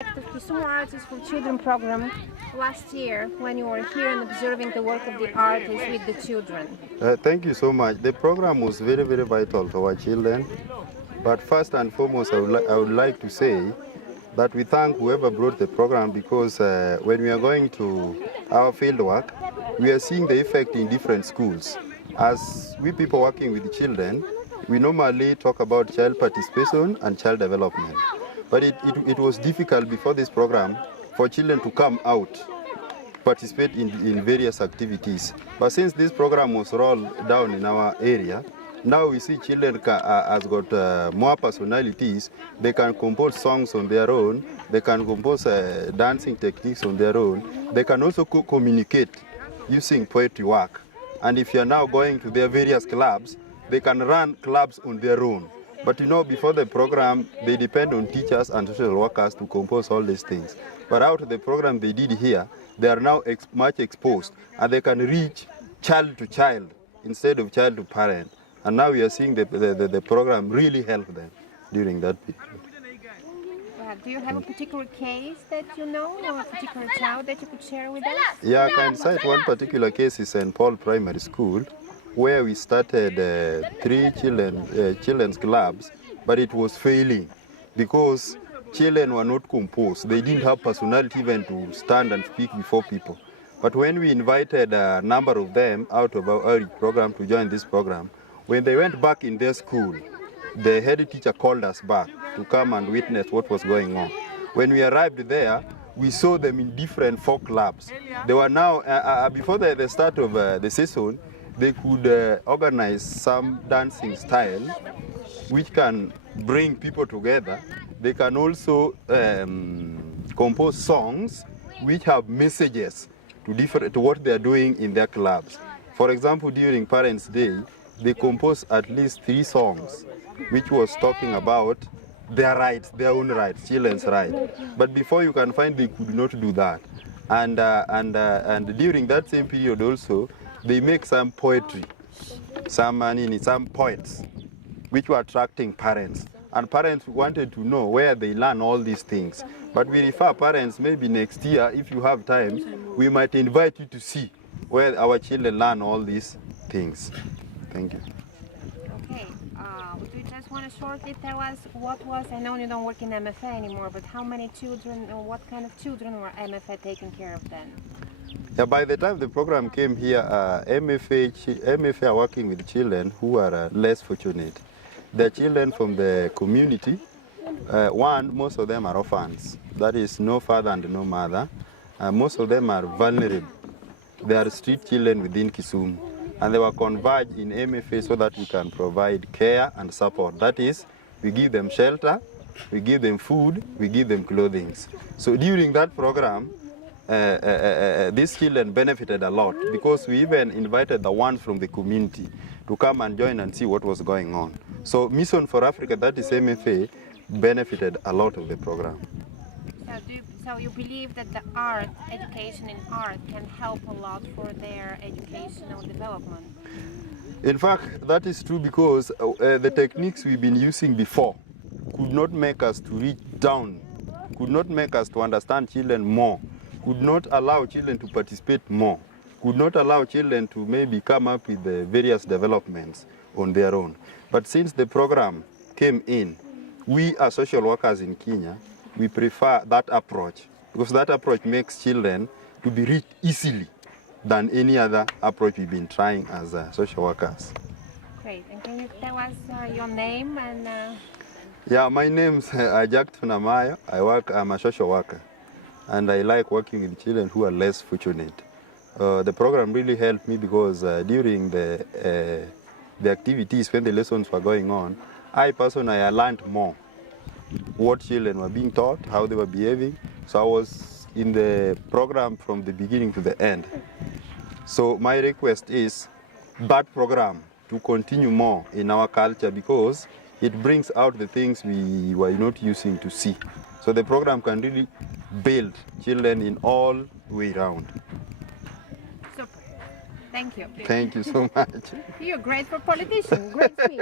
The Kisumu Artists for Children program last year when you were here and observing the work of the artists with the children. Thank you so much. The program was very, very vital to our children. But first and foremost, I would like to say that we thank whoever brought the program because when we are going to our field work, we are seeing the effect in different schools. As we people working with children, we normally talk about child participation and child development. But it was difficult before this program for children to come out, participate in various activities. But since this program was rolled down in our area, now we see children has got more personalities. They can compose songs on their own. They can compose dancing techniques on their own. They can also communicate using poetry work. And if you are now going to their various clubs, they can run clubs on their own. But you know, before the program, they depend on teachers and social workers to compose all these things. But out of the program they did here, they are now much exposed, and they can reach child to child instead of child to parent. And now we are seeing the program really help them during that period. Do you have a particular case that you know, or a particular child that you could share with us? Yeah, I can cite one particular case in St. Paul Primary School, where we started 3 children's clubs, but it was failing because children were not composed. They didn't have personality even to stand and speak before people. But when we invited a number of them out of our early program to join this program, when they went back in their school, the head teacher called us back to come and witness what was going on. When we arrived there, we saw them in different 4 clubs. They were now, before the start of the season, they could organize some dancing style which can bring people together. They can also compose songs which have messages to what they are doing in their clubs. For example, during Parents' Day, they composed at least 3 songs which was talking about their rights, their own rights, children's rights. But before you can find, they could not do that. And during that same period also, they make some poetry, some poets, which were attracting parents. And parents wanted to know where they learn all these things. But we refer parents, maybe next year, if you have time, we might invite you to see where our children learn all these things. Thank you. Okay, do you just want to shortly tell us what was, I know you don't work in MFA anymore, but how many children, or what kind of children were MFA taking care of then? Yeah, by the time the program came here, MFA are working with children who are less fortunate. They're children from the community. Most of them are orphans. That is, no father and no mother. Most of them are vulnerable. They are street children within Kisumu. And they were converged in MFA so that we can provide care and support. That is, we give them shelter, we give them food, we give them clothing. So during that program, these children benefited a lot because we even invited the ones from the community to come and join and see what was going on. So Mission for Africa, that is MFA, benefited a lot of the program. So you believe that the education in art can help a lot for their educational development? In fact, that is true because the techniques we've been using before could not make us to reach down, could not make us to understand children more, could not allow children to participate more, could not allow children to maybe come up with the various developments on their own. But since the program came in, we as social workers in Kenya, we prefer that approach because that approach makes children to be reached easily than any other approach we've been trying as social workers. Great. And can you tell us your name and... Yeah, my name's Ajak Tunamayo. I'm a social worker, and I like working with children who are less fortunate. The program really helped me because during the activities, when the lessons were going on, I personally learned more what children were being taught, how they were behaving. So I was in the program from the beginning to the end. So my request is that program to continue more in our culture because it brings out the things we were not using to see. So the program can really build children in all way round. Super. Thank you. Thank you so much. You're great for politician. Great speech.